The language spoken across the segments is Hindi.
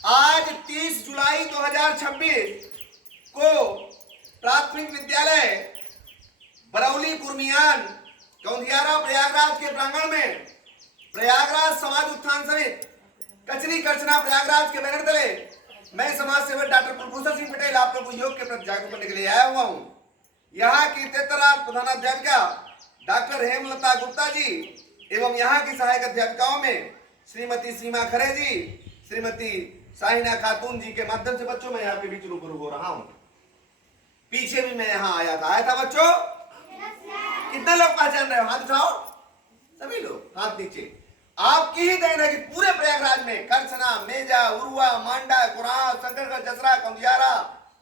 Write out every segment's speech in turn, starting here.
आज 30 जुलाई 2026 को प्राथमिक विद्यालय बरौली कुर्मियान कौंधियारा प्रयागराज के प्रांगण में प्रयागराज समाज उत्थान समिति कचरी करचना प्रयागराज के बैनर तले मैं समाज सेवक डॉक्टर कुलभूषण सिंह पटेल आप लोगों को योग के प्रति जागरूक करने के लिए आया हुआ हूँ। यहाँ की तेतरा प्रधानाध्यापिका डॉक्टर हेमलता गुप्ता जी एवं यहाँ की सहायक अध्यापिकाओं में श्रीमती सीमा खरे जी, श्रीमती साहिना खातून जी के माध्यम से बच्चों मैं यहाँ के बीच रूबरू हो रहा हूँ। पीछे भी मैं यहाँ आया था बच्चों? कितने लोग पहचान रहे हो? हाथ उठाओ सभी लोग, हाथ नीचे। आपकी ही देन है कि पूरे प्रयागराज में करछना, मेजा, उरुआ, मांडा, कुराह, शंकरगढ़, जसरा, कौंधियारा,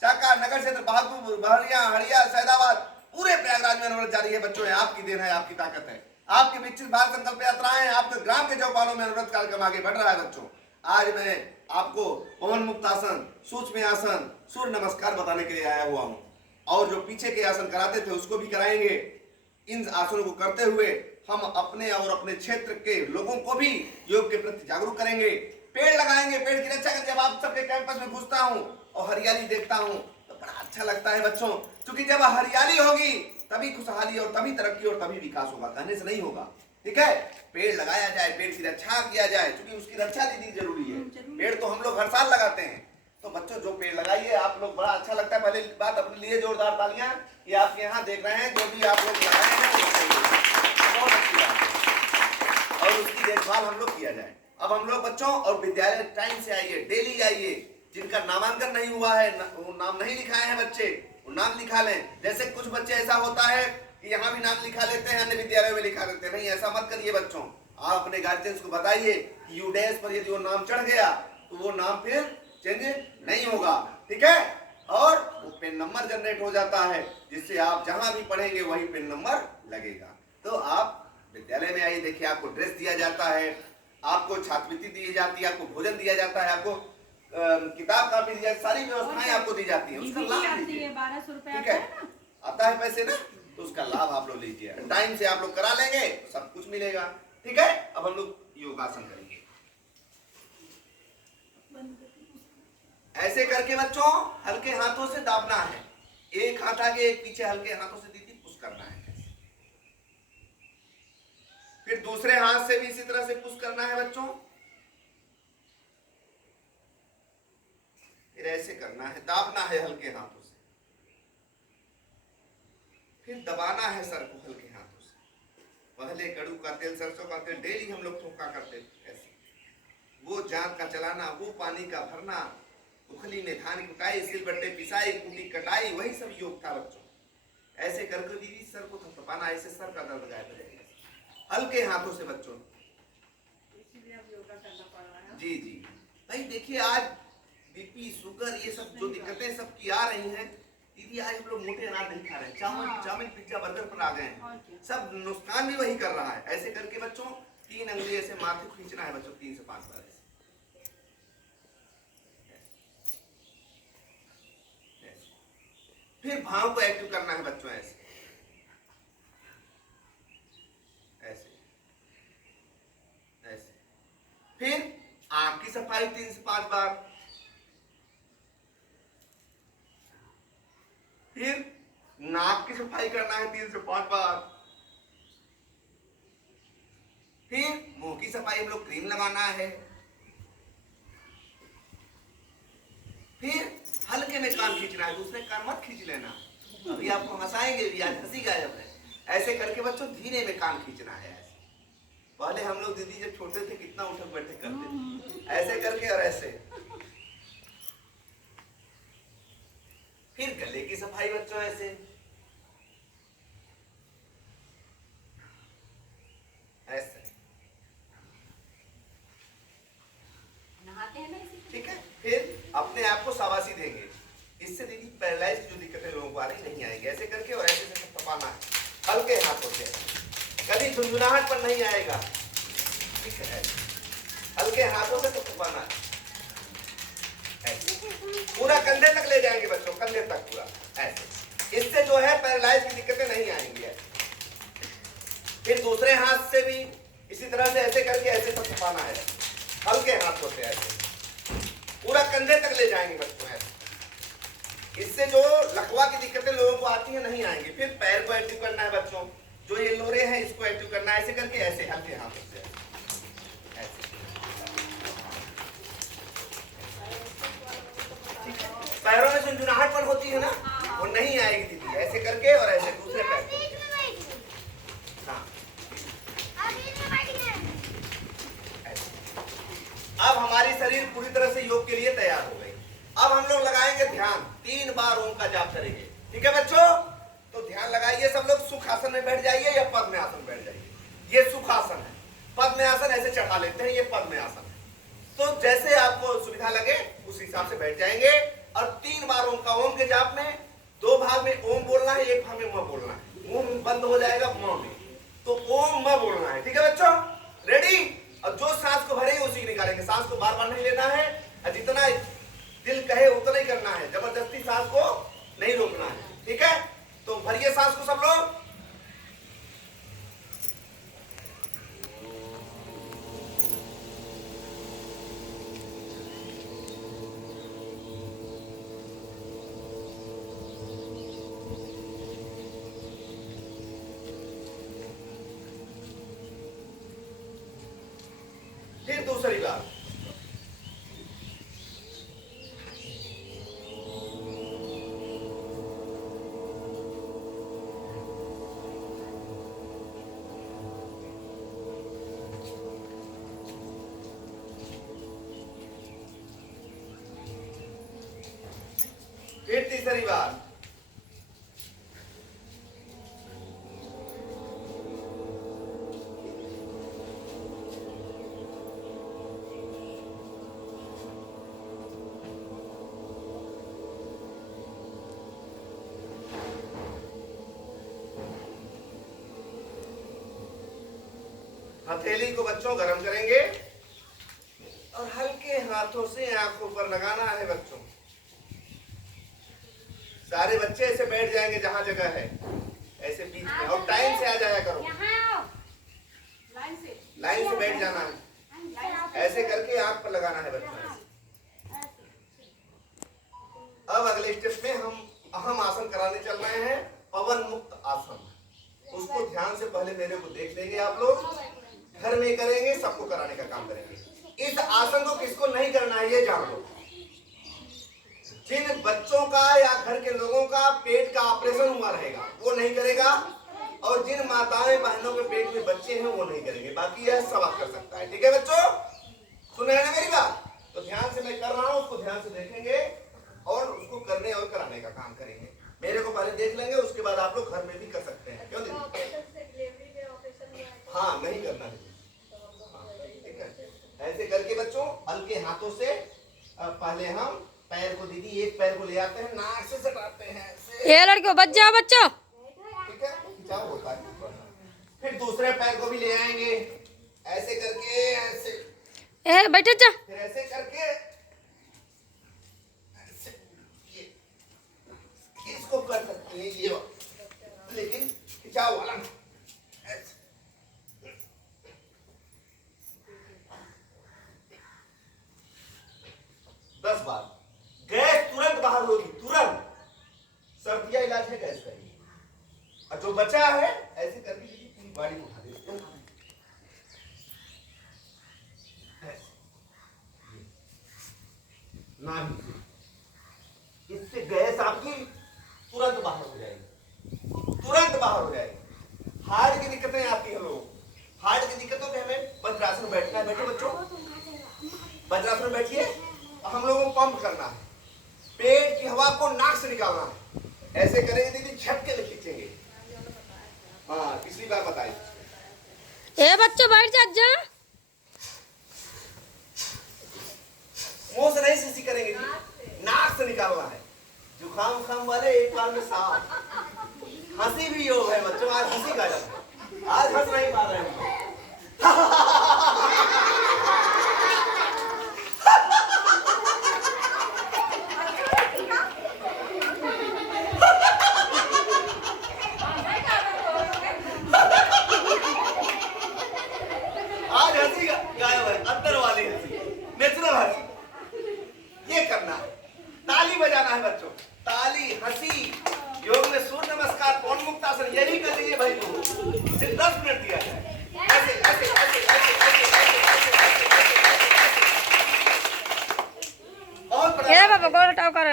चाका, नगर क्षेत्र, बहादुरपुर, बहरिया, हड़िया, सैदाबाद, पूरे प्रयागराज में अनवरत जारी है बच्चों। आपकी देन है, आपकी ताकत है, आपकी विकसित भारत संकल्प यात्राएं, आपके ग्राम के चौपालों में अनवरत कार्यक्रम आगे बढ़ रहा है बच्चों। आज मैं आपको पवन मुक्त आसन, सूक्ष्म आसन, सूर्य नमस्कार बताने के लिए आया हुआ हूँ और जो पीछे के आसन कराते थे उसको भी कराएंगे। इन आसनों को करते हुए हम अपने और अपने क्षेत्र के लोगों को भी योग के प्रति जागरूक करेंगे। पेड़ लगाएंगे, पेड़ की रक्षा करेंगे। जब आप सबके कैंपस में घुसता हूँ और हरियाली देखता हूँ तो बड़ा अच्छा लगता है बच्चों, क्योंकि जब हरियाली होगी तभी खुशहाली और तभी तरक्की और तभी विकास होगा, कहने से नहीं होगा। ठीक है, पेड़ लगाया जाए, पेड़ की रक्षा किया जाए, क्योंकि उसकी रक्षा दीदी जरूरी है। पेड़ तो हम लोग हर साल लगाते हैं। तो बच्चों जो पेड़ लगाइए आप लोग, बड़ा अच्छा लगता है। पहले बात अपने लिए जोरदार तालियां, ये आप यहाँ देख रहे हैं जो भी आप लोग लगाए हैं बहुत अच्छी बात है और उसकी देखभाल हम लोग किया जाए। अब हम लोग बच्चों और विद्यालय टाइम से आइए, डेली आइए। जिनका नामांकन नहीं हुआ है, वो नाम नहीं लिखाए हैं बच्चे, वो नाम लिखा लें। जैसे कुछ बच्चे ऐसा होता है कि यहाँ भी नाम लिखा लेते हैं, अन्य विद्यालयों में लिखा लेते हैं, नहीं ऐसा मत करिए बच्चों। आप अपने गार्जियंस को बताइए कि यूडेस पर यदि वो नाम चढ़ गया तो वो नाम फिर चेंज नहीं होगा। ठीक है, और वो पेन नंबर जनरेट हो जाता है जिससे आप जहां भी पढ़ेंगे वही पेन नंबर लगेगा। तो आप विद्यालय में आइए, देखिए आपको ड्रेस दिया जाता है, आपको छात्रवृत्ति दी जाती है, आपको भोजन दिया जाता है, आपको किताब कापी दी जाती है, सारी व्यवस्थाएं आपको दी जाती है। उसका लाभ लीजिए। 1200 रुपए ठीक है, आता है पैसे ना, तो उसका लाभ आप लोग लीजिए। टाइम से आप लोग करा लेंगे सब कुछ मिलेगा। ठीक है, अब हम लोग योगासन करेंगे। ऐसे करके बच्चों हल्के हाथों से दाबना है, एक हाथ आगे एक पीछे, हल्के हाथों से दीदी पुश करना है। फिर दूसरे हाथ से भी इसी तरह से पुश करना है बच्चों। फिर ऐसे करना है, दाबना है हल्के हाथों से, फिर दबाना है सर को हल्के हाथों से। पहले कड़ू का तेल, सरसों का तेल डेली हम लोग थोका करते थे ऐसे, वो जांत का चलाना, वो पानी का भरना, उखली में धान कुटाई, सिलबट्टे पिसाई, कुटी कटाई, वही सब योग था बच्चों। ऐसे करके दीदी सर को थपथपाना, ऐसे सर का दर्द गायब हो जाएगा हल्के हाथों से बच्चों। जी जी भाई, देखिए आज बीपी, शुगर, ये सब जो दिक्कतें सब की आ रही हैं दीदी, आज हम लोग मोटे अनाज नहीं खा रहे हैं, चाउमीन पिज्जा बर्गर पर आ गए हैं, सब नुकसान भी वही कर रहा है। ऐसे करके बच्चों 3 अंगुली ऐसे माथे को खींचना है बच्चों, 3 से 5 बार। फिर भाव को एक्टिव करना है बच्चों, ऐसे ऐसे ऐसे। फिर आंख की सफाई 3 से 5 बार। फिर नाक की सफाई करना है 3 से 5 बार। फिर मुंह की सफाई हम लोग क्रीम लगाना है। फिर हल्के में कान खींचना है, दूसरे कान मत खींच लेना, अभी आपको हंसाएंगे भी, आज हंसी गायब है। ऐसे करके बच्चों धीरे में कान खींचना है। ऐसे पहले हम लोग दीदी जब छोटे थे कितना उठक बैठक करते थे, ऐसे करके और ऐसे। फिर गले की सफाई बच्चों, ऐसे ऐसे। ठीक है, फिर अपने आप को शाबाशी देंगे। इससे दीदी पैरालाइज जो दिक्कतें लोगों को आ रही नहीं आएगी। ऐसे करके और ऐसे से थपथपाना है हल्के हाथों से, कभी झुंझुनाहट पर नहीं आएगा। ठीक है, हल्के हाथों से थपथपाना है ऐसे, पूरा कंधे तक ले जाएंगे बच्चों, कंधे तक पूरा ऐसे। इससे जो है पैरालाइज की दिक्कतें नहीं आएंगी। फिर दूसरे हाथ से भी इसी तरह से ऐसे करके ऐसे थपथपाना है हल्के हाथों से ऐसे। कंधे तक ले जाएंगे बच्चों ऐसे। इससे जो लकवा की दिक्कतें लोगों को आती है नहीं आएंगी। फिर पैर को एक्टिव करना है बच्चों, जो ये लोरे हैं इसको एक्टिव करना है, ऐसे करके ऐसे हल्के हाथों से ऐसे। पैरों में झुनझुनाहटपन होती है ना, वो नहीं आएगी दीदी। ऐसे करके और ऐसे दूसरे पैर करके। हाँ अब हमारी शरीर पूरी तरह से योग के लिए तैयार हो गई। अब हम लोग लगाएंगे ध्यान, 3 बार ओम का जाप करेंगे। ठीक है बच्चों, तो ध्यान लगाइए। सब लोग सुख आसन में बैठ जाइए या पद्म आसन में बैठ जाइए। ये सुख आसन है, पद्म आसन ऐसे चढ़ा लेते हैं, ये पद्म आसन है। तो जैसे आपको सुविधा लगे उस हिसाब से बैठ जाएंगे और 3 बार ओम का। ओम के जाप में 2 भाग में ओम बोलना है, 1 भाग में म बोलना है। ओम बंद हो जाएगा म में, तो ओम म बोलना है। ठीक है बच्चों, रेडी? और जो सांस को भरेंगे उसी निकालेंगे। सांस को बार बार नहीं लेना है, और जितना दिल कहे उतना ही करना है, जबरदस्ती सांस को नहीं रोकना है। ठीक है, तो भरिए सांस को सब लोग। फिर दूसरी बार। फिर तीसरी बार। हथेली को बच्चों गरम करेंगे और हल्के हाथों से आंखों पर लगाना है बच्चों। सारे बच्चे ऐसे बैठ जाएंगे जहां जगह है, ऐसे बीच में, और टाइम से आ जाया करो। लाइन से बैठ जाना है, ऐसे करके आंख पर लगाना है बच्चों। अब अगले स्टेप में हम अहम आसन कराने चल रहे हैं, पवन मुक्त आसन। उसको ध्यान से पहले मेरे को देख लेंगे आप लोग, घर में करेंगे, सबको कराने का काम करेंगे। इस आसन को किसको नहीं करना है ये जान लो। जिन बच्चों का या घर के लोगों का पेट का ऑपरेशन हुआ रहेगा वो नहीं करेगा, और जिन माताएं बहनों के पेट में बच्चे हैं वो नहीं करेंगे। बाकी यह सब आप कर सकता है। ठीक है बच्चों, सुन रहे हैं मेरी बात? तो ध्यान से मैं कर रहा हूं, उसको ध्यान से देखेंगे और उसको करने और कराने का काम करेंगे। मेरे को पहले देख लेंगे, उसके बाद आप लोग घर में भी कर सकते हैं। क्यों दीदी? हाँ नहीं करना है। ठीक है, ऐसे करके बच्चों हल्के हाथों से पहले हम पैर को, दीदी एक पैर को ले आते हैं, नाक से सटाते हैं। ये लड़कियों बच जाओ बच्चों। ठीक है, खिंचाव होता है। फिर दूसरे पैर को भी ले आएंगे, ऐसे करके, ऐसे बैठो जा। फिर ऐसे करके ऐसे, ये इसको कर सकते हैं ये, लेकिन खिंचाव वाला नहीं। 10 बार। गैस तुरंत बाहर होगी, तुरंत। सर्दी का इलाज है गैस का ही। और जो बचा है ऐसे करके पूरी बॉडी उठा देते हैं, ना इससे गैस आपकी तुरंत बाहर हो जाएगी, तुरंत बाहर हो जाएगी। हार्ट की दिक्कतें आती है लोग, हार्ट की दिक्कतों पे हमें वज्रासन में बैठना है। बैठो बच्चों, वज्रासन में बैठिए। हम लोगों को पंप करना है, पेट की हवा को नाक से निकालना है। ऐसे करेंगे दीदी, झटके से खींचेंगे। हाँ पिछली बार बताई। ए बच्चों बैठ जा। मुंह से नहीं सीसी करेंगे जी, नाक से निकालना है। जुकाम उखाम वाले एक बार में साफ। हंसी भी योग है बच्चों, आज हंसी का जब है, आज हंस नहीं पा रहे हैं। आज हंसी गायब है, अंदर वाली हंसी, नेचुरल हंसी। ये कर है बच्चों? ताली, हंसी, योग में सूर्य नमस्कार, पवन मुक्तासन, यही कर लीजिए भाई को। सिर्फ 10 मिनट दिया जाए। ऐसे ऐसे ऐसे ऐसे ऐसे ऐसे ऐसे बहुत ये बड़ा। बाबा गोड़ हटाओ कर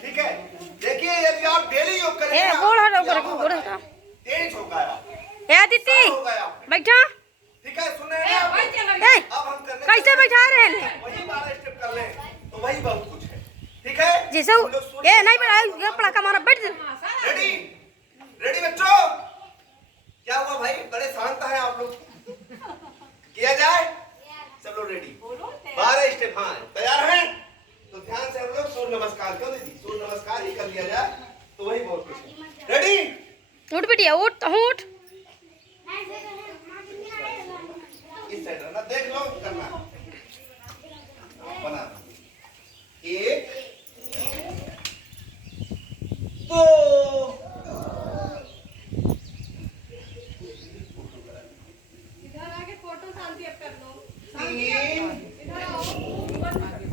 ठीक है, देखिए यदि आप डेली योग करेंगे ए ना, गोड़ हटाओ तो कर आपको गोड़ हटाओ तेज होगा यार। ए दीदी हो गया। बैठा ठीक है, सुन रहे हैं आप? ए अब हम करने कैसे बैठा रहे हैं वही 12 स्टेप कर लें तो वही बहुत कुछ है। ठीक है, जैसे हम लोग सूर्य- ए नहीं बैठा ये पड़ाका मारा बैठ जा। रेडी रेडी बच्चों, क्या हुआ भाई, बड़े शांत हैं आप लोग। किया जाए, सब लोग रेडी। 12 स्टेप, हाँ तैयार हैं? तो ध्यान से हम लोग सूर्य नमस्कार, क्यों दीदी, सूर्य नमस्कार ही कर लिया जाए तो वही बहुत कुछ है। रेडी, उठ बिटिया उठ उठ इस साइड रहना, देख लो करना बना। 1 2 3 4